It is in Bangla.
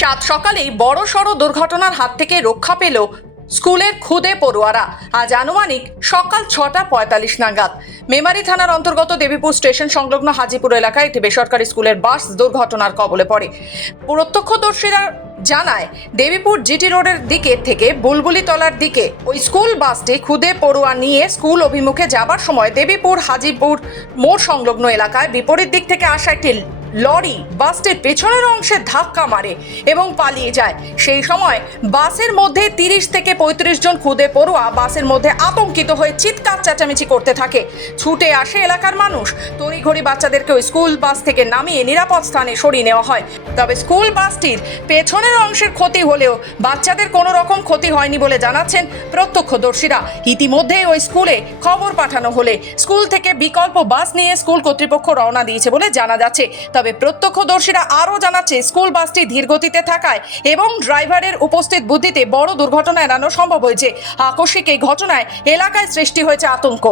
সাত সকালেই বড় সড় দুর্ঘটনার হাত থেকে রক্ষা পেল স্কুলের খুদে পড়ুয়ারা। আজ আনুমানিক সকাল ছটা পঁয়তাল্লিশ নাগাদ। মেমারি থানার অন্তর্গত দেবীপুর স্টেশন সংলগ্ন হাজিপুর এলাকায় একটি বেসরকারি স্কুলের বাস দুর্ঘটনার কবলে পড়ে। প্রত্যক্ষদর্শীরা জানায়, দেবীপুর জিটি রোডের দিকে থেকে বুলবুলি তলার দিকে ওই স্কুল বাসটি খুদে পড়ুয়া নিয়ে স্কুল অভিমুখে যাবার সময় দেবীপুর হাজিপুর মোড় সংলগ্ন এলাকায় বিপরীত দিক থেকে আসা একটি লরি বাসটির পেছনের অংশে ধাক্কা মারে এবং পালিয়ে যায়। সেই সময় বাসের মধ্যে তিরিশ থেকে পঁয়ত্রিশ জন খুদে পড়ুয়া বাসের মধ্যে আতঙ্কিত হয়ে চিৎকার চেঁচামেচি করতে থাকে। ছুটে আসে এলাকার মানুষ। তড়িঘড়ি বাচ্চাদেরকে ওই স্কুল বাস থেকে নামিয়ে নিরাপদ স্থানে সরিয়ে নেওয়া হয়। তবে স্কুল বাসটির পেছনের অংশের ক্ষতি হলেও বাচ্চাদের কোনো রকম ক্ষতি হয়নি বলে জানাচ্ছেন প্রত্যক্ষদর্শীরা। ইতিমধ্যে ওই স্কুলে খবর পাঠানো হলে স্কুল থেকে বিকল্প বাস নিয়ে স্কুল কর্তৃপক্ষ রওনা দিয়েছে বলে জানা যাচ্ছে। তবে প্রত্যক্ষদর্শীরা আরও জানাচ্ছে, স্কুল বাসটি ধীরগতিতে থাকায় এবং ড্রাইভারের উপস্থিত বুদ্ধিতে বড় দুর্ঘটনা এড়ানো সম্ভব হয়েছে। আকস্মিক এই ঘটনায় এলাকায় সৃষ্টি হয়েছে আতঙ্ক।